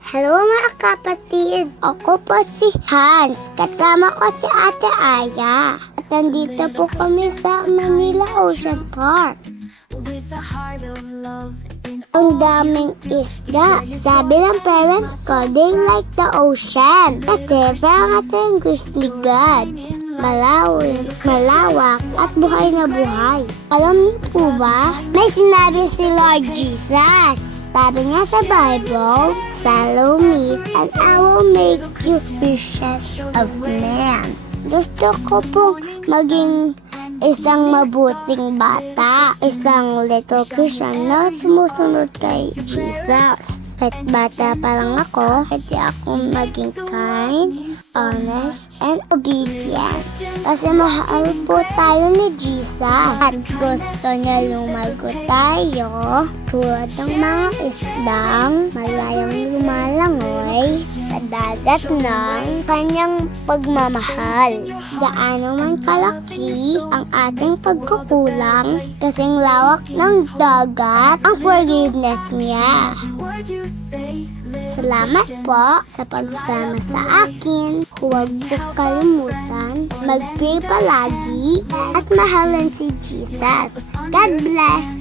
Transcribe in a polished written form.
Hello mga kapatid! Ako po si Hans. Kasama ko si Ate Aya. At nandito po kami sa Manila Ocean Park. Ang daming isda. Sabi ng parents ko, they like the ocean. Kasi parang ito yung Grizzly God. Malawak at buhay na buhay. Alam niyo po ba? May sinabi si Lord Jesus. Sabi niya sa Bible, follow me and I will make you fishes of men. Gusto ko pong maging isang mabuting bata, isang little Christian na sumusunod kay Jesus. Kahit bata pa lang ako, pwede akong maging kind, honest, and obedient. Kasi mahal po tayo ni Jesus. At gusto niya lumago tayo tulad ng mga isdang malayang lumalangoy sa dagat ng kanyang pagmamahal. Gaano man kalaki ang ating pagkukulang, kasing lawak ng dagat ang forgiveness niya. Salamat po sa pagsama sa akin. Huwag po kalimutan, mag-pray palagi at mahalan si Jesus. God bless!